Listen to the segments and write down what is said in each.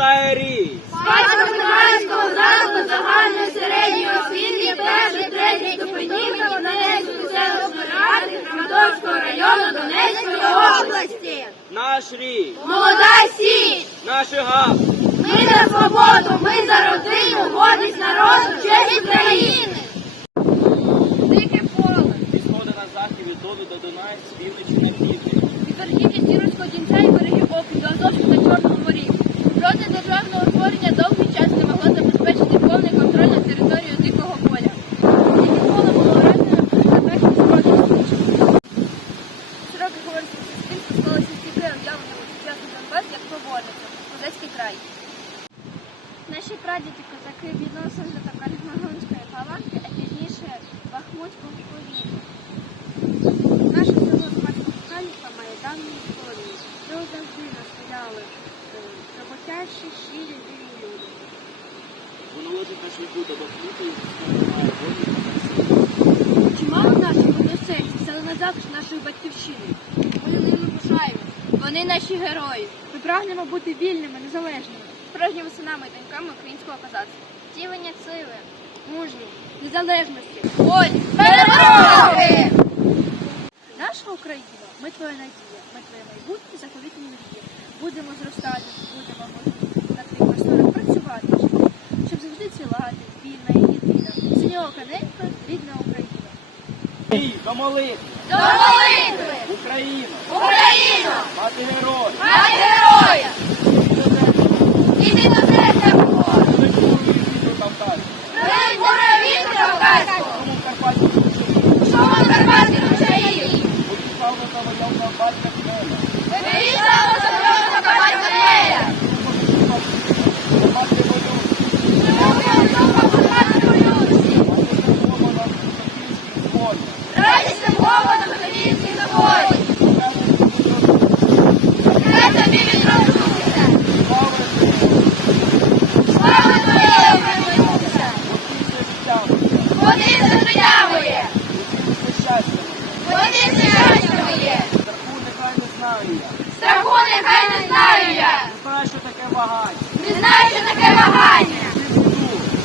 школярі. Батько Китайського закладу загальної середньої освіти перший, третій ступенів Донецької селищної ради Краматорського району Донецької області. Наш рік. Молода сіль. Наші гап. Ми за свободу, ми за родину, гордість народу, честь України. Як проводиться, Козацький край. Наші прадіди козаки відносили до Калімагонської паланки, а пізніше Бахмут був повітря. Наше село Смаркохалька має давню історію. Тут завжди настояли е, роботящі, щирі, вільні люди. Воно лежить на шляху до Бахмута і та красиві. Чимало наших односельців стали на захист нашої батьківщини. Ми ними пишаємо. Вони наші герої. Прагнемо бути вільними, незалежними. Справжніми синами і доньками українського козацтва. Втілення сили, мужні, незалежності, волі, перемоги! Наша Україна, ми твоя надія, ми твоє майбутнє заповітні мрії. Будемо зростати, будемо на твоїх просторах працювати, щоб завжди цілати, вільна і єдина. Синього коненька, рідна Україна. До молитви, До молитви! Україна, Україна! мати герой, Мати героя! Іди до серця Кавказу, Гей, море Кавказького! в Шумом карпатських ручаїв! будь славно завойовна батька Хмеля, Виберіть славу за батька Нея! мати волю, духа мати збор, Радісним Страху нехай не знаю я! Знаю, що таке вагань, Не знаю, що таке вагання!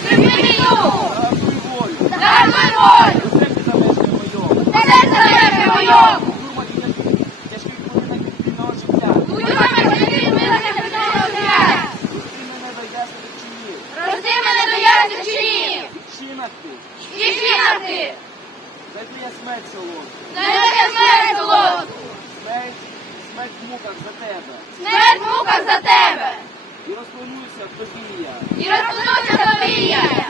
Терпи війну! Даруй волю, Даруй волю! Ти залежне моєму, Рости мене до ясних чинів! Знайди є смерть солодку, є смерть солодку! смерть, смерть в муках за тебе, Смерть в муках за тебе! і розклонуся в тобі я, І розклонуся тобі я!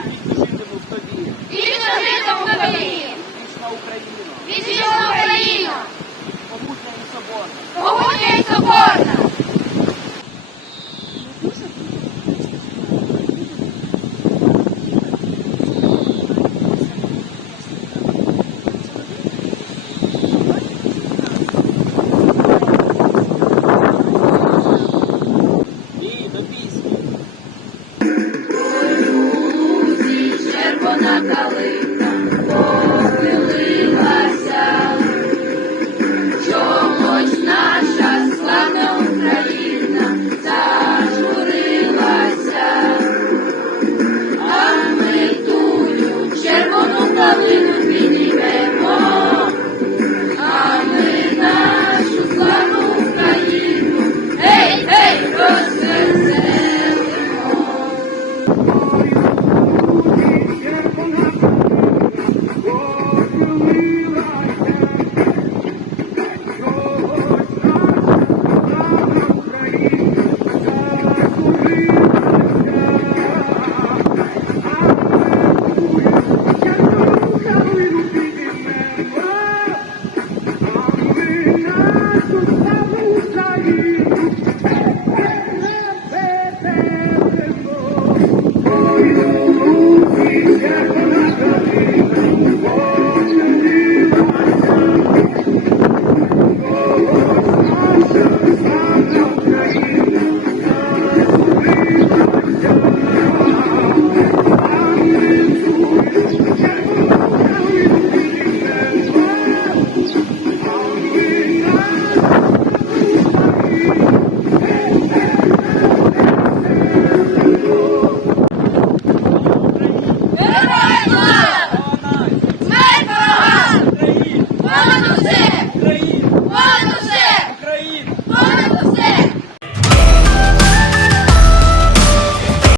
червона калина.